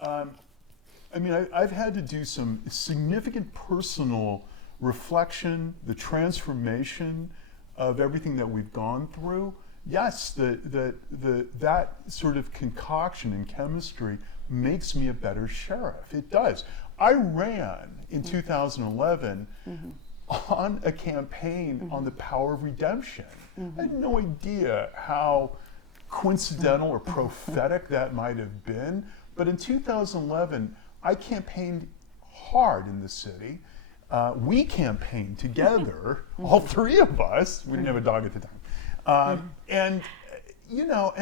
I mean, I've had to do some significant personal reflection, the transformation of everything that we've gone through. Yes, that sort of concoction in chemistry makes me a better sheriff. It does. I ran in 2011 on a campaign on the power of redemption. I had no idea how coincidental or prophetic that might have been, but in 2011, I campaigned hard in the city. We campaigned together, all three of us. We didn't have a dog at the time. And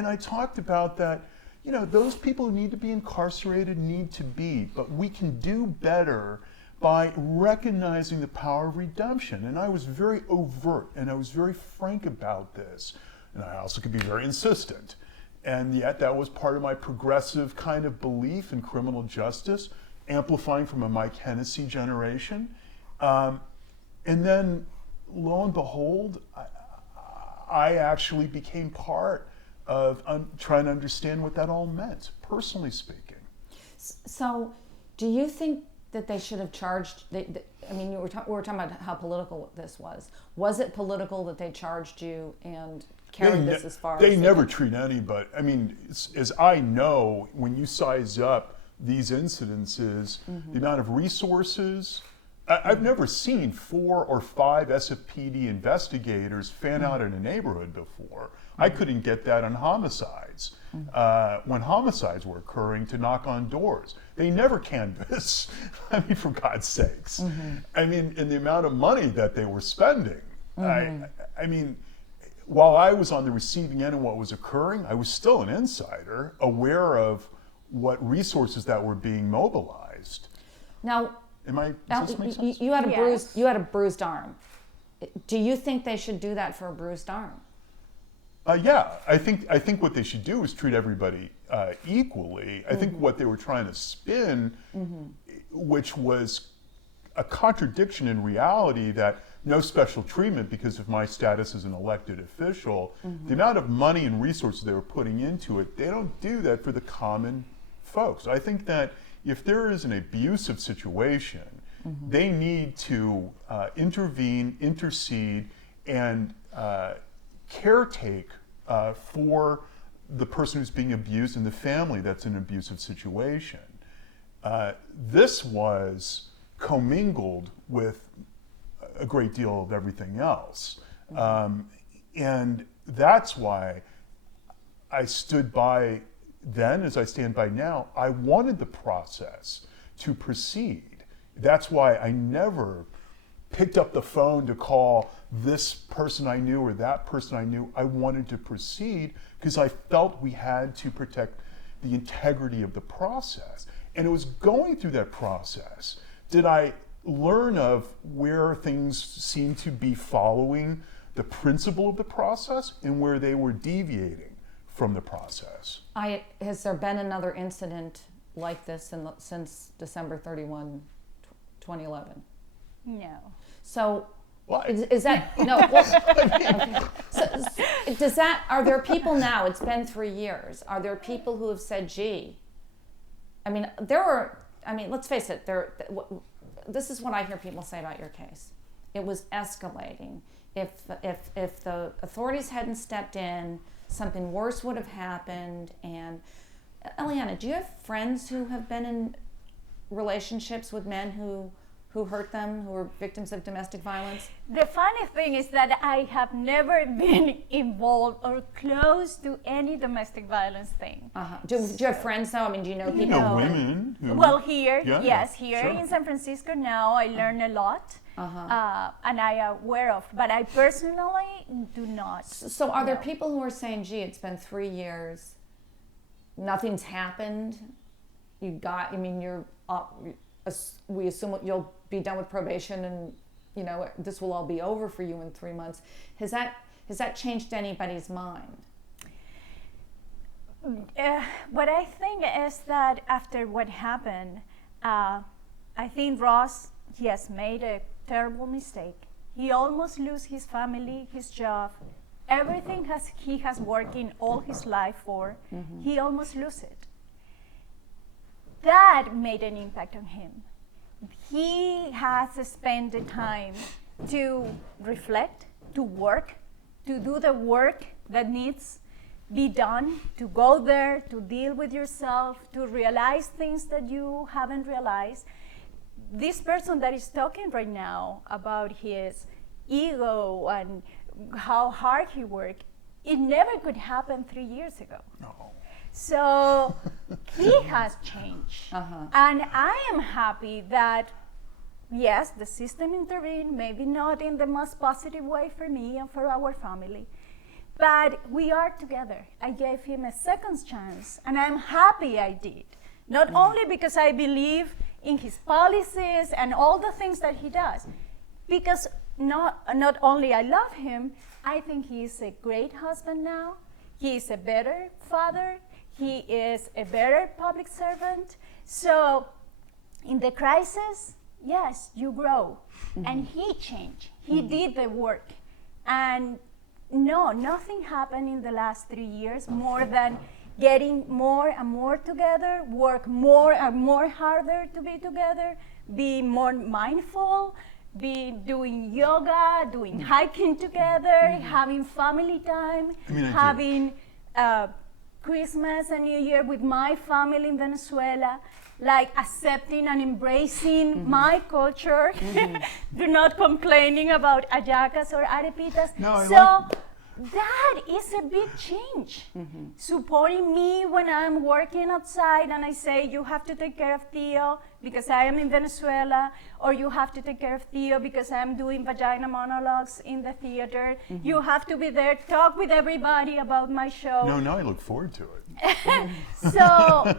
I talked about that, those people who need to be incarcerated need to be, but we can do better by recognizing the power of redemption. And I was very overt and I was very frank about this. And I also could be very insistent. And yet that was part of my progressive kind of belief in criminal justice, amplifying from a Mike Hennessy generation. And then lo and behold, I actually became part of trying to understand what that all meant, personally speaking. So do you think that they should have charged, I mean, we were talking about how political this was. Was it political that they charged you and carried this as far as... They never treat anybody. I mean, as I know, when you size up these incidences, the amount of resources, I've never seen 4 or 5 SFPD investigators fan out in a neighborhood before. I couldn't get that on homicides, when homicides were occurring, to knock on doors. They never canvass, I mean, for God's sakes. I mean, and the amount of money that they were spending. I mean, while I was on the receiving end of what was occurring, I was still an insider, aware of what resources that were being mobilized. Now, does this make sense? You had a bruised arm. Do you think they should do that for a bruised arm? Yeah, I think what they should do is treat everybody equally. I think what they were trying to spin, which was a contradiction in reality, that no special treatment because of my status as an elected official, the amount of money and resources they were putting into it, they don't do that for the common folks. I think that if there is an abusive situation, they need to intervene, intercede, and caretake for the person who's being abused and the family that's in an abusive situation. This was commingled with a great deal of everything else. And that's why I stood by then, as I stand by now. I wanted the process to proceed. That's why I never picked up the phone to call this person I knew or that person I knew. I wanted to proceed because I felt we had to protect the integrity of the process. And it was going through that process did I learn of where things seemed to be following the principle of the process and where they were deviating from the process. Has there been another incident like this since December 31, 2011? No. So, is that, no, well, so, are there people now, it's been 3 years, are there people who have said, gee, I mean, let's face it, this is what I hear people say about your case. It was escalating. If the authorities hadn't stepped in, something worse would have happened. And Eliana, do you have friends who have been in relationships with men who hurt them, who were victims of domestic violence? The funny thing is that I have never been involved or close to any domestic violence thing. Do you have friends though? I mean, do you know people? You know women. Well, here, here sure. in San Francisco now, I learn a lot, and I am aware of, but I personally do not. So are there people who are saying, gee, it's been 3 years, nothing's happened, we assume you'll be done with probation and this will all be over for you in 3 months. Has that changed anybody's mind? What I think is that after what happened, I think Ross, he has made a terrible mistake. He almost lost his family, his job, everything he has worked in all his life for. He almost lost it. that made an impact on him. He has spent the time to reflect, to work, to do the work that needs be done, to go there, to deal with yourself, to realize things that you haven't realized. This person that is talking right now about his ego and how hard he worked, it never could happen 3 years ago. No. So he has changed. And I am happy that, yes, the system intervened, maybe not in the most positive way for me and for our family, but we are together. I gave him a second chance, and I'm happy I did. Not only because I believe in his policies and all the things that he does, because not only I love him, I think he is a great husband now. He is a better father. He is a better public servant. So in the crisis, yes, you grow. And he changed. He did the work. And no, nothing happened in the last 3 years more than getting more and more together, work more and more harder to be together, be more mindful, be doing yoga, doing hiking together, having family time, having Christmas and New Year with my family in Venezuela, like accepting and embracing my culture, do not complaining about hallacas or arepitas. So that is a big change. Supporting me when I'm working outside and I say, you have to take care of Theo because I am in Venezuela, or you have to take care of Theo because I'm doing vagina monologues in the theater. You have to be there, talk with everybody about my show. No, now I look forward to it. So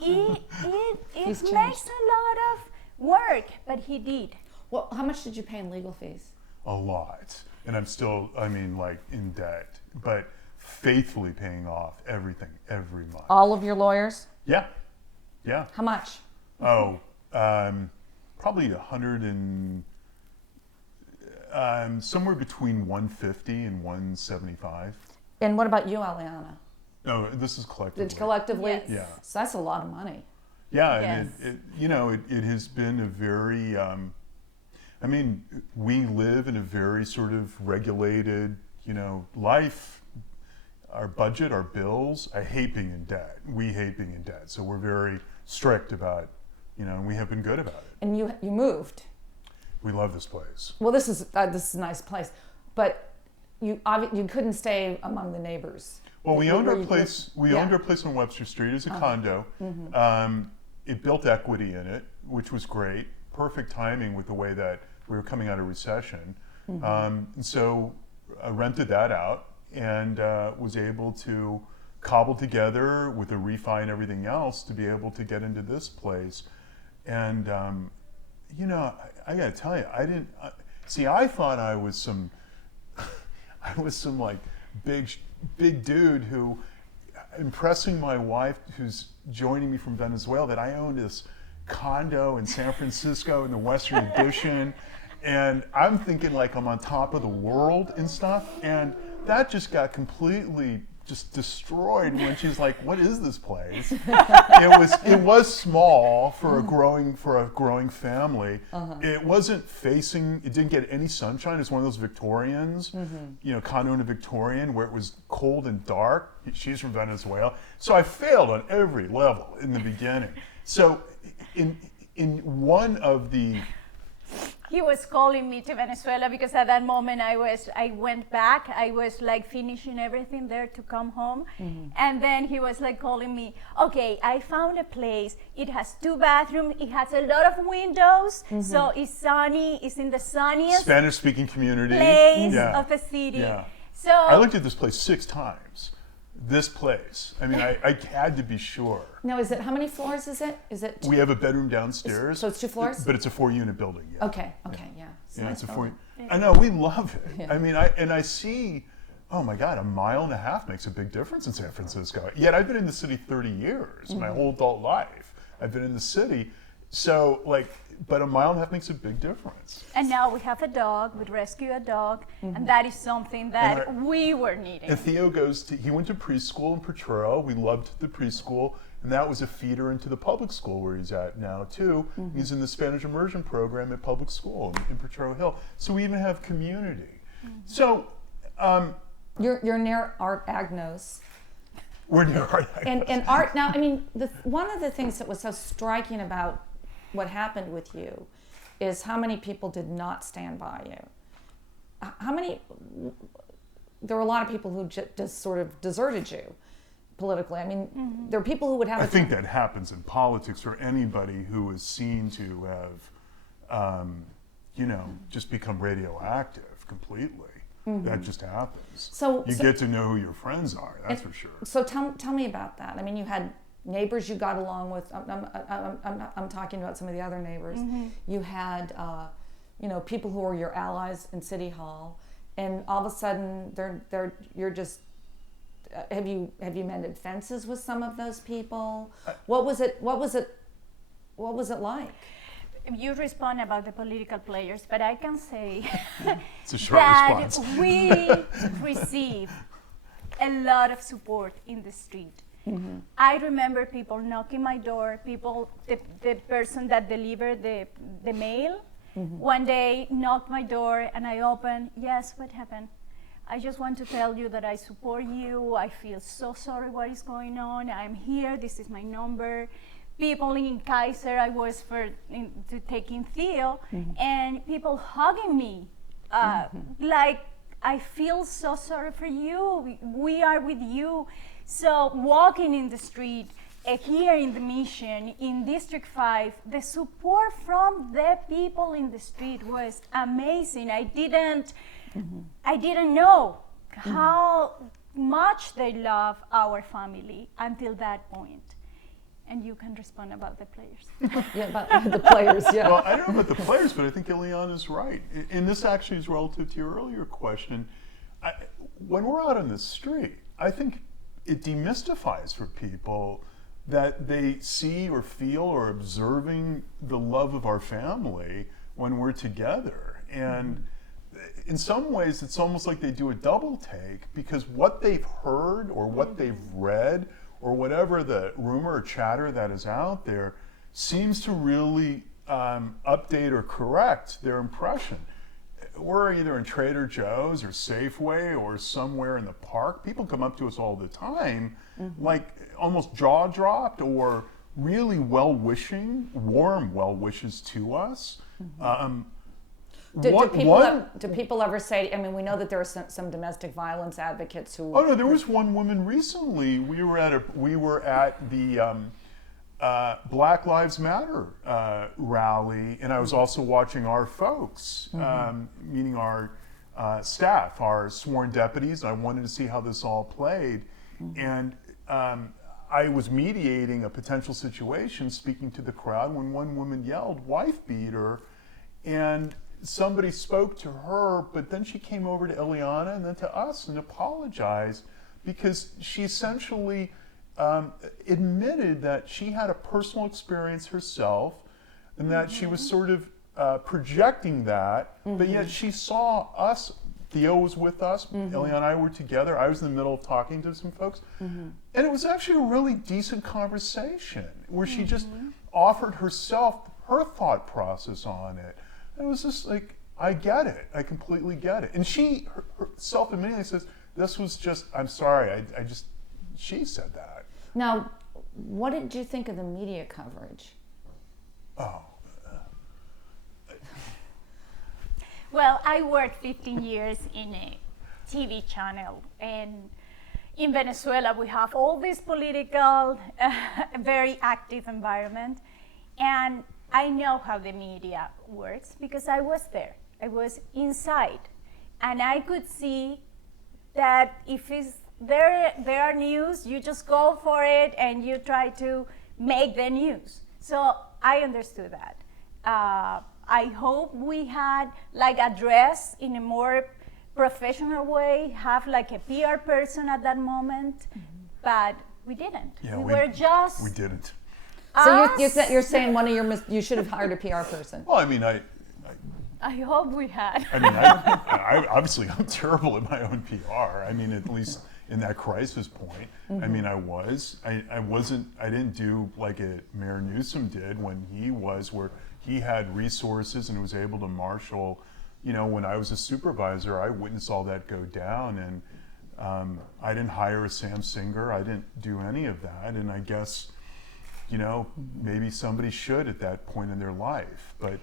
it makes a lot of work, but he did. Well, how much did you pay in legal fees? A lot. And I'm still, in debt, but faithfully paying off everything every month. All of your lawyers? Yeah. How much? Oh, probably 100 and somewhere between 150 and 175. And what about you, Eliana? No, this is collectively. Did collectively? Yes. Yeah. So that's a lot of money. Yeah, Yes. and it has been a very. We live in a very sort of regulated, life. Our budget, our bills. I hate being in debt. We hate being in debt, so we're very strict about, and we have been good about it. And you moved. We love this place. Well, this is a nice place, but you couldn't stay among the neighbors. Well, we owned our place. Yeah. We owned our place on Webster Street as a condo. It built equity in it, which was great. Perfect timing with the way that we were coming out of recession. And so I rented that out and was able to cobble together with a refi and everything else to be able to get into this place. And, I gotta tell you, I thought I was some like big dude who, impressing my wife who's joining me from Venezuela, that I owned this condo in San Francisco in the Western Addition, and I'm thinking like I'm on top of the world and stuff, and that just got completely just destroyed when she's like, "What is this place?" It was small for a growing family. It didn't get any sunshine. It's one of those Victorians, condo in a Victorian where it was cold and dark. She's from Venezuela, so I failed on every level in the beginning. So in one of the He was calling me to Venezuela because at that moment I went back. I was like finishing everything there to come home. And then he was like calling me, okay, I found a place. It has 2 bathrooms. It has a lot of windows. So it's sunny. It's in the sunniest Spanish-speaking community place of the city. Yeah. So I looked at this place 6 times. This place. I mean, I had to be sure. Now, how many floors is it? Is it? We have a bedroom downstairs. So it's 2 floors? But it's a 4-unit building. Yeah. Okay, yeah. It's a 4. I know, we love it. Yeah. I mean, I see, oh my God, 1.5 miles makes a big difference in San Francisco. Yet I've been in the city 30 years, my whole adult life. I've been in the city. So but 1.5 miles makes a big difference. And now we have a dog. We rescue a dog, and that is something that we were needing. And Theo he went to preschool in Potrero. We loved the preschool. And that was a feeder into the public school where he's at now too. He's in the Spanish immersion program at public school in Potrero Hill. So we even have community. So You're near Art Agnos. we're near Art Agnos. And Art, now, I mean, one of the things that was so striking about what happened with you is how many people did not stand by you. There were a lot of people who just sort of deserted you politically. I mean, there are people who would have. I think that happens in politics for anybody who is seen to have, just become radioactive completely. That just happens. So you get to know who your friends are. That's for sure. So tell me about that. I mean, you had neighbors you got along with. I'm talking about some of the other neighbors. You had, people who were your allies in City Hall, and all of a sudden, you're just. Have you mended fences with some of those people? What was it like? You respond about the political players, but I can say It's a short that response. we receive a lot of support in the street. I remember people knocking my door, the person that delivered the mail, one day knocked my door and I opened, yes, what happened? I just want to tell you that I support you. I feel so sorry what is going on. I'm here. This is my number. People in Kaiser, I was to taking Theo, and people hugging me. Like, I feel so sorry for you. We are with you. So walking in the street, here in the Mission, in District 5, the support from the people in the street was amazing. I didn't know how much they love our family until that point. And you can respond about the players. Yeah, about the players, yeah. Well, I don't know about the players, but I think Eliana's right. And this actually is relative to your earlier question. When we're out on the street, I think it demystifies for people that they see or feel or observing the love of our family when we're together. And in some ways, it's almost like they do a double take, because what they've heard or what they've read or whatever the rumor or chatter that is out there seems to really update or correct their impression. We're either in Trader Joe's or Safeway or somewhere in the park. People come up to us all the time, like almost jaw dropped or really well-wishing, warm well wishes to us. Do people ever say, I mean, we know that there are some domestic violence advocates who... Oh no, there was one woman recently. We were at the Black Lives Matter rally, and I was also watching our folks, meaning our staff, our sworn deputies. I wanted to see how this all played, and I was mediating a potential situation, speaking to the crowd, when one woman yelled, "Wife beater," and somebody spoke to her, but then she came over to Eliana and then to us and apologized, because she essentially admitted that she had a personal experience herself and that she was sort of projecting that, but yet she saw us. Theo was with us, Eliana and I were together, I was in the middle of talking to some folks, and it was actually a really decent conversation where she just offered herself, her thought process on it. It was just like, I get it. I completely get it. And she herself immediately says, this was just, I'm sorry, she said that. Now, what did you think of the media coverage? Oh. Well, I worked 15 years in a TV channel, and in Venezuela we have all this political, very active environment, and I know how the media works because I was there. I was inside, and I could see that if there are news, you just go for it and you try to make the news. So I understood that. I hope we had like address in a more professional way, have like a PR person at that moment, but we didn't. Yeah, we didn't. So you're saying one of you should have hired a PR person. Well, I mean, I I hope we had. I mean, I obviously I'm terrible at my own PR. I mean, at least in that crisis point, I mean, I didn't do like Mayor Newsom did when he was, where he had resources and was able to marshal. You know, when I was a supervisor, I witnessed all that go down, and I didn't hire a Sam Singer. I didn't do any of that, and I guess, you know, maybe somebody should at that point in their life, but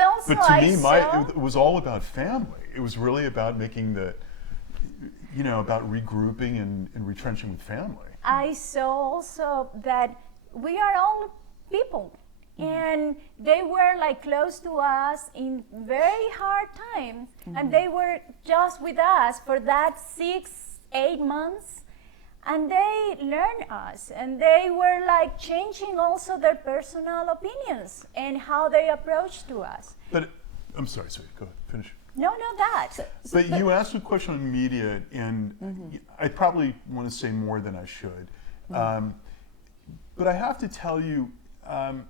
also, to me, it was all about family. It was really about making about regrouping and retrenching with family. I saw also that we are all people, and they were like close to us in very hard times, and they were just with us for that 6-8 months, and they learned us, and they were like changing also their personal opinions and how they approach to us. But I'm sorry, go ahead, finish. No, that. But you asked a question on media, and I probably want to say more than I should. But I have to tell you, the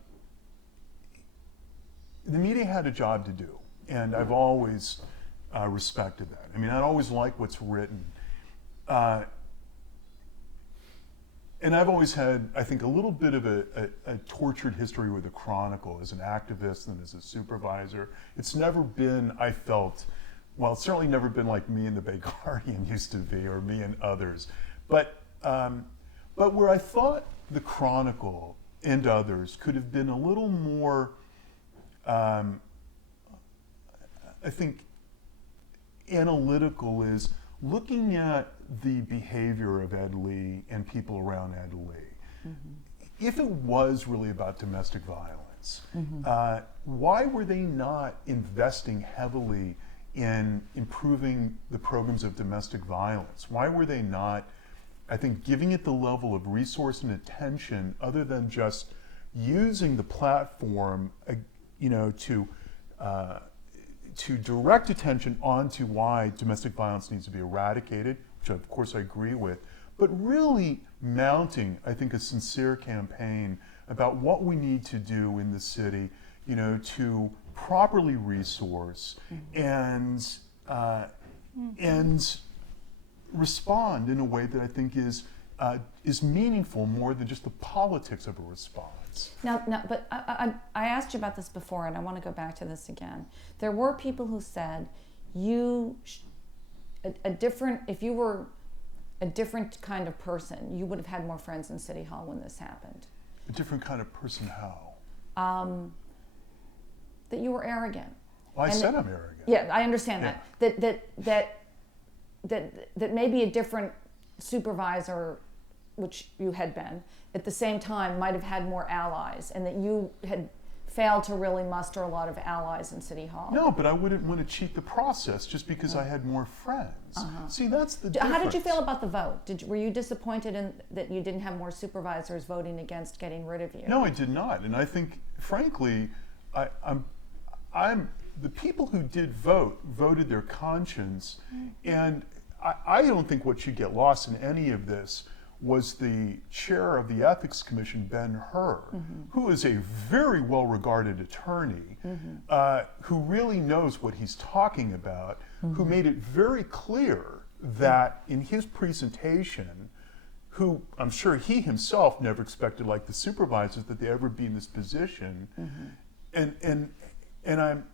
media had a job to do, and I've always respected that. I mean, I always like what's written. And I've always had, I think, a little bit of a tortured history with the Chronicle as an activist and as a supervisor. It's never been, I felt, well, it's certainly never been like me and the Bay Guardian used to be, or me and others. But where I thought the Chronicle and others could have been a little more, I think, analytical is looking at the behavior of Ed Lee and people around Ed Lee. If it was really about domestic violence, why were they not investing heavily in improving the programs of domestic violence? Why were they not, I think, giving it the level of resource and attention other than just using the platform, to direct attention onto why domestic violence needs to be eradicated, which of course I agree with, but really mounting, I think, a sincere campaign about what we need to do in the city, to properly resource and respond in a way that I think is meaningful more than just the politics of a response. Now, but I asked you about this before, and I want to go back to this again. There were people who said if you were a different kind of person, you would have had more friends in City Hall when this happened. A different kind of person, how? That you were arrogant. Well, I said I'm arrogant. Yeah, I understand that. That maybe a different supervisor, which you had been, at the same time might have had more allies, and that you had failed to really muster a lot of allies in City Hall. No, but I wouldn't want to cheat the process just because I had more friends. See, that's the difference. How did you feel about the vote? Were you disappointed in that you didn't have more supervisors voting against getting rid of you? No, I did not, and I think, frankly, I'm the people who did voted their conscience, and I don't think what should get lost in any of this was the chair of the Ethics Commission, Ben Hur, who is a very well-regarded attorney, who really knows what he's talking about, who made it very clear that in his presentation, who I'm sure he himself never expected, like the supervisors, that they ever be in this position, and I'm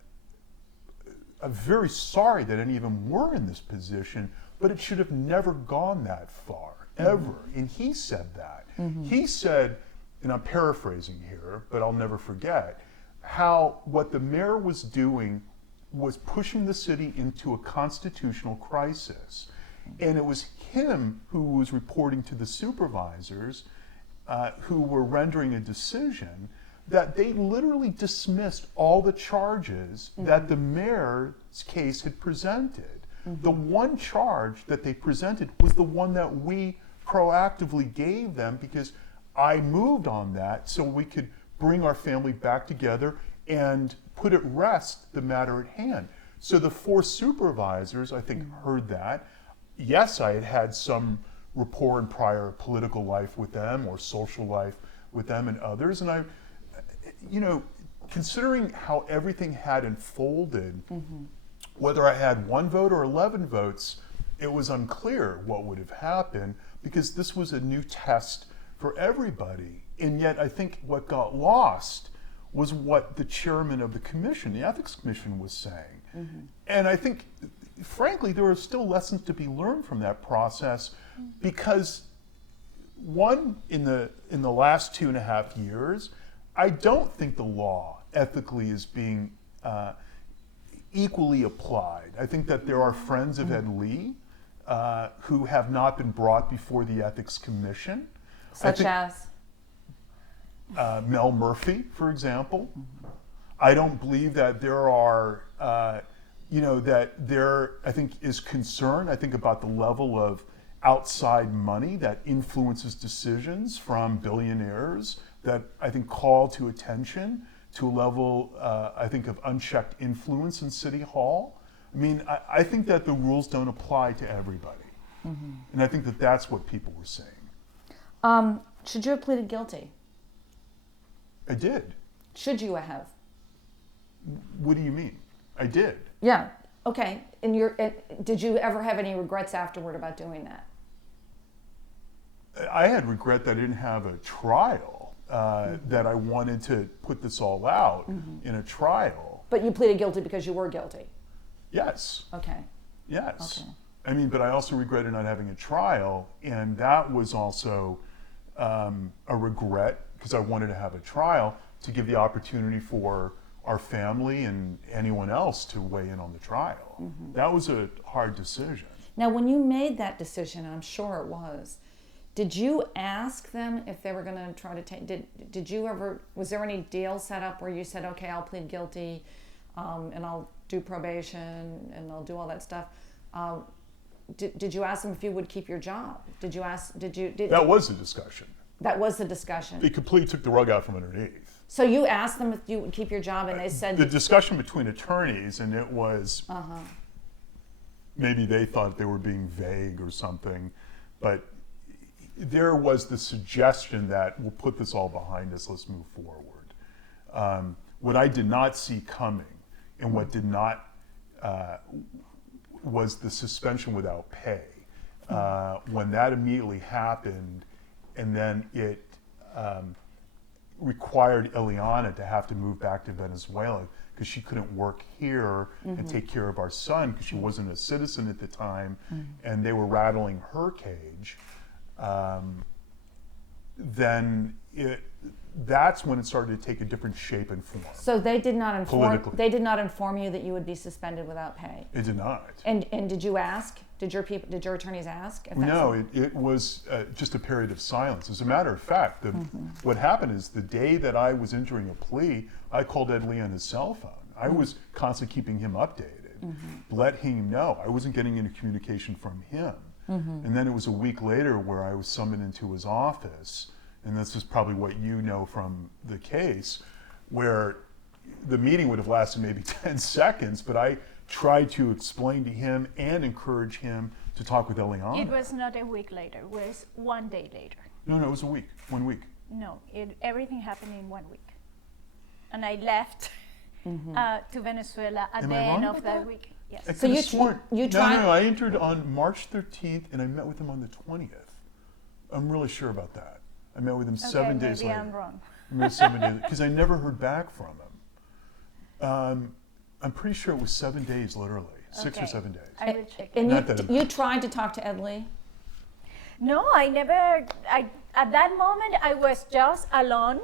very sorry that any of them were in this position, but it should have never gone that far, ever. And he said that. He said, and I'm paraphrasing here, but I'll never forget, how what the mayor was doing was pushing the city into a constitutional crisis. And it was him who was reporting to the supervisors who were rendering a decision that they literally dismissed all the charges that the mayor's case had presented. The one charge that they presented was the one that we proactively gave them, because I moved on that so we could bring our family back together and put at rest the matter at hand. So the 4 supervisors, I think, heard that. Yes, I had had some rapport in prior political life with them or social life with them and others, and I, considering how everything had unfolded, whether I had 1 vote or 11 votes, it was unclear what would have happened because this was a new test for everybody. And yet I think what got lost was what the chairman of the commission, the ethics commission, was saying. And I think, frankly, there are still lessons to be learned from that process because one, in the last 2.5 years, I don't think the law ethically is being equally applied. I think that there are friends of Ed Lee who have not been brought before the ethics commission. Such as? Mel Murphy, for example. I don't believe that there are, that there, I think, is concern, I think, about the level of outside money that influences decisions from billionaires that I think call to attention to a level, I think, of unchecked influence in City Hall. I mean, I think that the rules don't apply to everybody. And I think that that's what people were saying. Should you have pleaded guilty? I did. Should you have? What do you mean? I did. Yeah. Okay. And did you ever have any regrets afterward about doing that? I had regret that I didn't have a trial, that I wanted to put this all out in a trial. But you pleaded guilty because you were guilty? Yes. Okay. Yes. Okay. I mean, but I also regretted not having a trial, and that was also a regret because I wanted to have a trial to give the opportunity for our family and anyone else to weigh in on the trial. That was a hard decision. Now, when you made that decision, I'm sure it was, did you ask them if they were going to try to take, did you ever, was there any deal set up where you said, okay, I'll plead guilty and I'll do probation and I'll do all that stuff? Did you ask them if you would keep your job? Did you ask, That was the discussion. That was the discussion. It completely took the rug out from underneath. So you asked them if you would keep your job and they said... The discussion between attorneys, and it was, maybe they thought they were being vague or something, but there was the suggestion that we'll put this all behind us, let's move forward. What I did not see coming, and what did not, was the suspension without pay. When that immediately happened, and then it required Eliana to have to move back to Venezuela because she couldn't work here and take care of our son because she wasn't a citizen at the time, and they were rattling her cage. Then that's when it started to take a different shape and form. So they did not inform. Politically. They did not inform you that you would be suspended without pay. It did not. And did you ask? Did your attorneys ask? If that's No, it was just a period of silence. As a matter of fact, what happened is the day that I was entering a plea, I called Ed Lee on his cell phone. I was constantly keeping him updated, letting him know. I wasn't getting any communication from him. And then it was a week later where I was summoned into his office, and this is probably what you know from the case, where the meeting would have lasted maybe 10 seconds, but I tried to explain to him and encourage him to talk with Eliana. It was not a week later, it was 1 day later. No, it was a week, 1 week. No, everything happened in 1 week. And I left to Venezuela at Am the I end wrong of with that that? week. Yes. I So could've sworn. you tried- No, I entered on March 13th and I met with him on the 20th. I'm really sure about that. I met with him 7 days maybe later. I'm wrong. I met 7 days, because I never heard back from him. I'm pretty sure it was 7 days, literally, 6 or Okay. 7 days. I will check. And Not that you tried to talk to Ed Lee? No, I never. At that moment, I was just alone,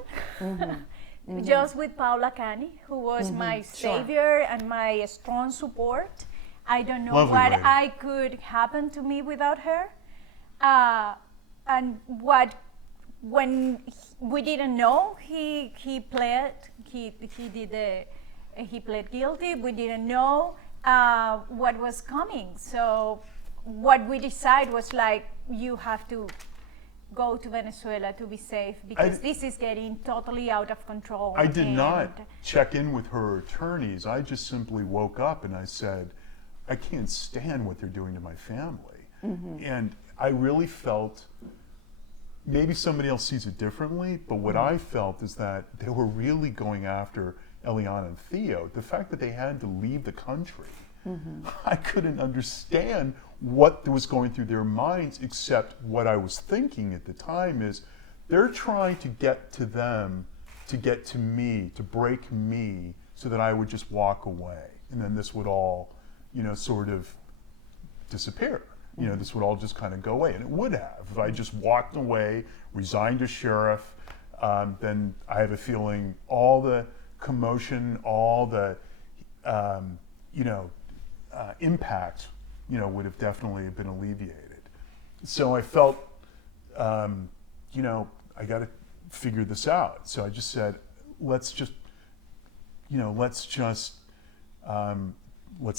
just with Paula Cani, who was my savior and my strong support. I don't know Lovely what lady. I could happen to me without her, and when we didn't know, he pled. He pled guilty. We didn't know what was coming. So what we decided was like, you have to go to Venezuela to be safe because this is getting totally out of control. I did not and- check in with her attorneys. I just simply woke up and I said, I can't stand what they're doing to my family. And I really felt, maybe somebody else sees it differently, but what I felt is that they were really going after Eliana and Theo, the fact that they had to leave the country, I couldn't understand what was going through their minds, except what I was thinking at the time is they're trying to get to them, to get to me, to break me, so that I would just walk away. And then this would all, sort of disappear. This would all just kind of go away. And it would have. If I just walked away, resigned as sheriff, then I have a feeling all the commotion, all the, impact, would have definitely been alleviated. So I felt, I got to figure this out. So I just said, let's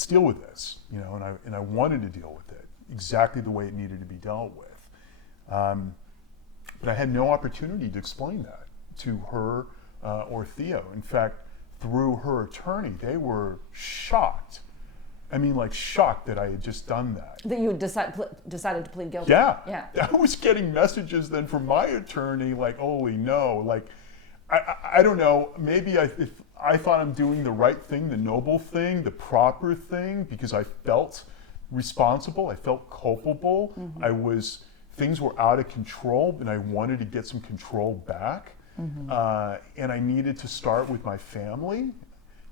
deal with this, and I wanted to deal with it exactly the way it needed to be dealt with. But I had no opportunity to explain that to her or Theo. In fact, through her attorney, they were shocked. I mean, like shocked that I had just done that. That you decided to plead guilty. Yeah. I was getting messages then from my attorney like, holy no, like, I don't know, maybe if I thought I'm doing the right thing, the noble thing, the proper thing, because I felt responsible, I felt culpable, things were out of control, and I wanted to get some control back. And I needed to start with my family,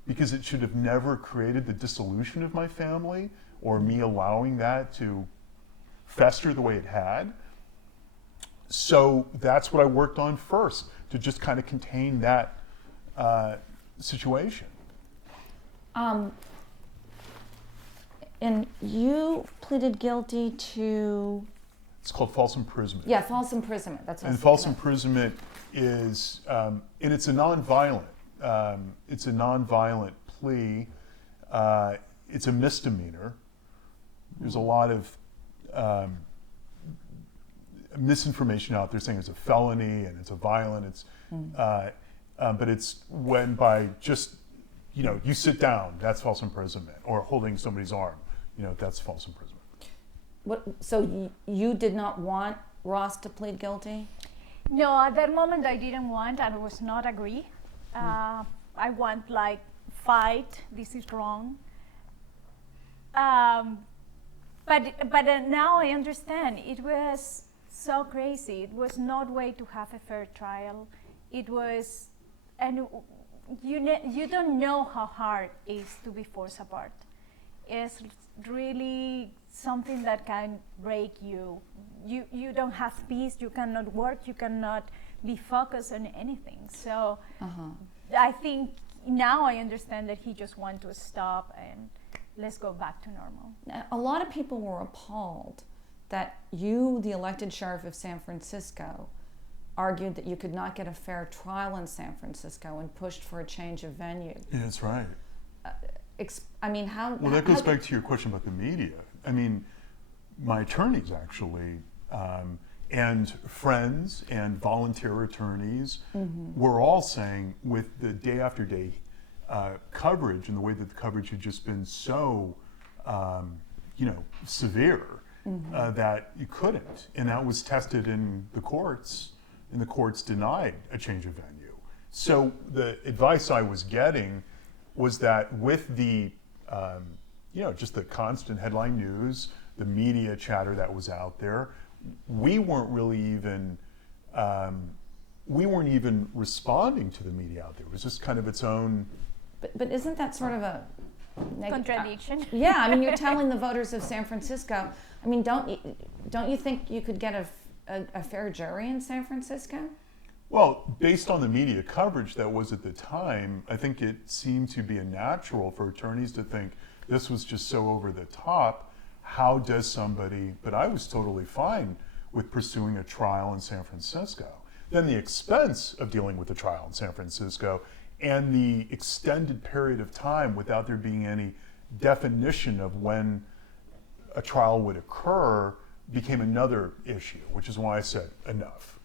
because it should have never created the dissolution of my family, or me allowing that to fester the way it had. So that's what I worked on first, to just kind of contain that situation. And you pleaded guilty to... It's called false imprisonment. Yeah, false imprisonment. That's what And false imprisonment is, and it's a nonviolent plea. It's a misdemeanor. There's a lot of misinformation out there saying it's a felony and it's a violent. But it's when by just, you sit down, that's false imprisonment, or holding somebody's arm, that's false imprisonment. So you did not want Ross to plead guilty? No, at that moment I didn't want, and was not agree. I want fight, this is wrong. But now I understand, it was so crazy. It was not way to have a fair trial. It was, and you don't know how hard it is to be forced apart. It's really something that can break you. You don't have peace, you cannot work, you cannot be focused on anything. So I think now I understand that he just wants to stop and let's go back to normal. Now, a lot of people were appalled that you, the elected sheriff of San Francisco, argued that you could not get a fair trial in San Francisco and pushed for a change of venue. Yeah, that's right. How... Well, that goes back to your question about the media. I mean, my attorneys actually, and friends and volunteer attorneys were all saying, with the day after day coverage and the way that the coverage had just been so, severe, that you couldn't. And that was tested in the courts, and the courts denied a change of venue. So the advice I was getting was that with the, just the constant headline news, the media chatter that was out there, we weren't even responding to the media out there. It was just kind of its own. But isn't that sort of a contradiction? Yeah, you're telling the voters of San Francisco. Don't you think you could get a fair jury in San Francisco? Well, based on the media coverage that was at the time, I think it seemed to be natural for attorneys to think this was just so over the top. How does somebody, but I was totally fine with pursuing a trial in San Francisco. Then the expense of dealing with a trial in San Francisco and the extended period of time without there being any definition of when a trial would occur became another issue, which is why I said enough.